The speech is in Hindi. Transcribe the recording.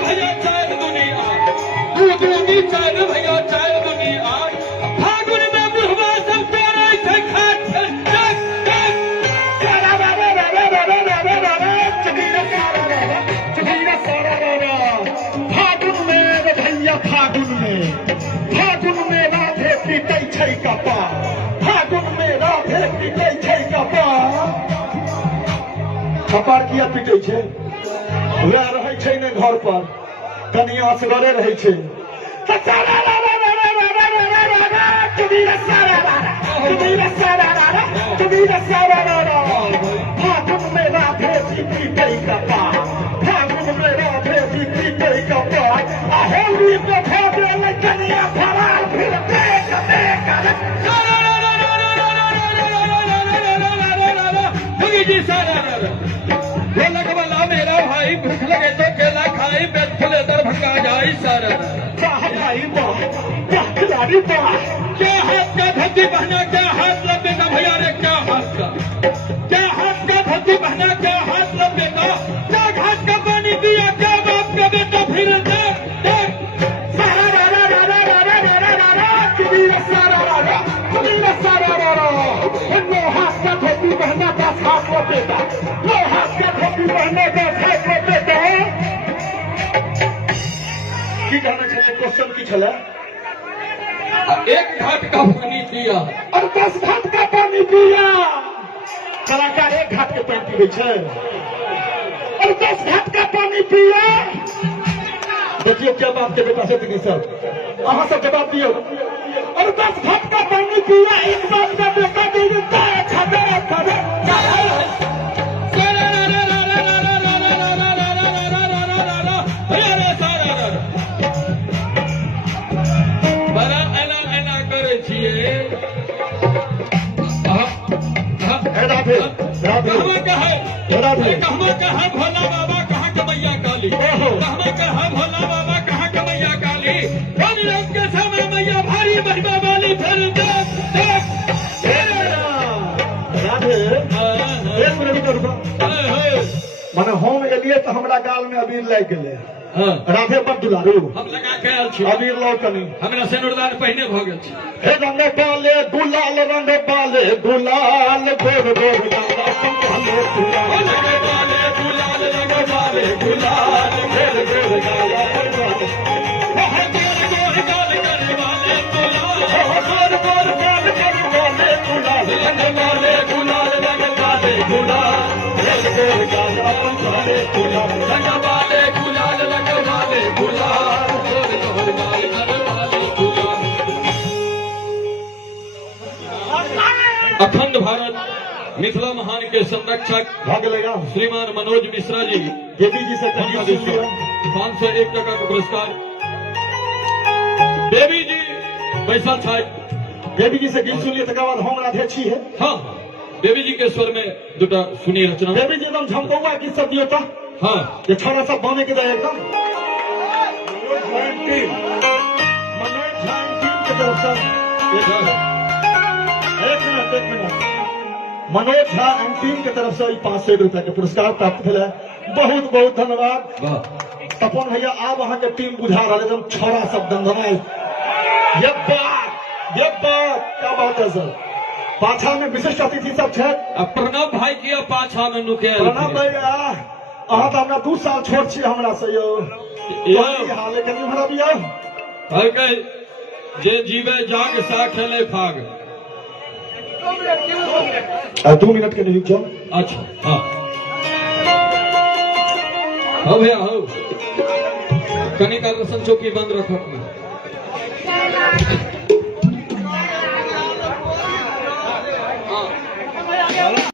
भैया चार दुनी आठ, दू दूनी चार भैया चार दुनी आठ। फागुन में बुढ़वा सब प्यारे से खाट फागुन में राधे पीटे छै कपा, फागुन में राधे पीटे छै कपा। कपार किया पीटे छै? वह रहे छै ने घर पर, कनिया असगरे रहे छै। फागुन में राधे पीटे कपा, फागुन में राधे पीटे कपा। होली पे भागे कनिया फरार फिर देख जी सारा लगवाला मेरा भाई भूख लगे तो केला खाई, पेट फुले दरभंगा जाई सारा। क्या हाथ का धरती बहना, क्या हाथ लपेटा भैया रे, क्या हाथ का, क्या हाथ का धरती बहना, क्या हाथ लपेटा। क्या घाट का पानी पिया, क्या बाप का बेटा फिर देख देख। हाथ का धोती पहना का हाथ लपेटा, लो हाथ का धोती पहना का हाथ लपेटा। की कहना चाहिए? क्वेश्चन की छला? एक घाट का पानी पिया और 10 घाट का पानी पिया। कलाकार एक घाट के पानी पीबे छै और 10 घाट का पानी पिया। देखिए क्या बात के बेटा से सब अहाँ सब जवाब दियो। और 10 घाट का पानी पिया, एक बात का बेटा दे बड़ा एना एना करे छिए। राधे राधे कहवा कहा भोला बाबा, कहाँ के मैया काली। कहवा कहा भोला बाबा, कहाँ के मैया काली। बन रंग के समय मैया भारी महिमा वाली फिर देख देख। राधे एक मिनट रुको। माने हम एलिए तो हमरा गाल में अबीर लग गेले। राधे पर दुलारू हम लगा के आयल छी। अबीर लो कनी हमरा सिनुरदान पहिने भ गेल छी। हे रंग बाले गुलाल, रंग बाले गुलाल, गोर गोर गाला संभाले गुलाल। रंग बाले गुलाल, रंग बाले गुलाल, गोर गोर गाला संभाले। गोर गोर गाल करे वाले गुलाल, गोर गोर गाल करे वाले गुलाल। रंग बाले गुलाल, रंग बाले गुलाल, गोर गोर गाला संभाले गुलाल। रंग बाले गुलाल, रंग बाले गुलाल, गोर गोर गाल करे वाले गुलाल। अखंड भारत मिथिला महान के संरक्षक भाग लेगा श्रीमान मनोज मिश्रा जी, देवी जी से 501 टका का पुरस्कार। देवी जी बैसल छथि। देवी जी से गीत सुनिए, तकर बाद हम राधे छी है। हाँ, देवी जी के स्वर में दुटा सुनिए रचना। देवी जी एकदम झमकौआ गीत सब दियो तो। हाँ, ये छोरा सब बने के जाए एकदम। मनोज झा टीम के तरफ से एक minute Manoj Jha and team के तरफ से 500 रुपया के पुरस्कार प्राप्त भेल। बहुत बहुत धन्यवाद। तपन भैया आब अहाँ के टीम बुझा रहा एकदम छोरा सब दंदनाई। ये बात क्या बात है सर। पाछा में विशिष्ट अतिथि सब छे। प्रणव भाई किया पाछा में नुकेल। प्रणव भैया अहाँ तो हमरा 2 साल छोट छी हमरा से यो। हाल कनी हमरा बिया हल्के जे जीवे जाग सा खेले फाग। 2 मिनट के लिए जाओ। अच्छा हाँ हो भैया हो। कनिका चौकी बंद रखो।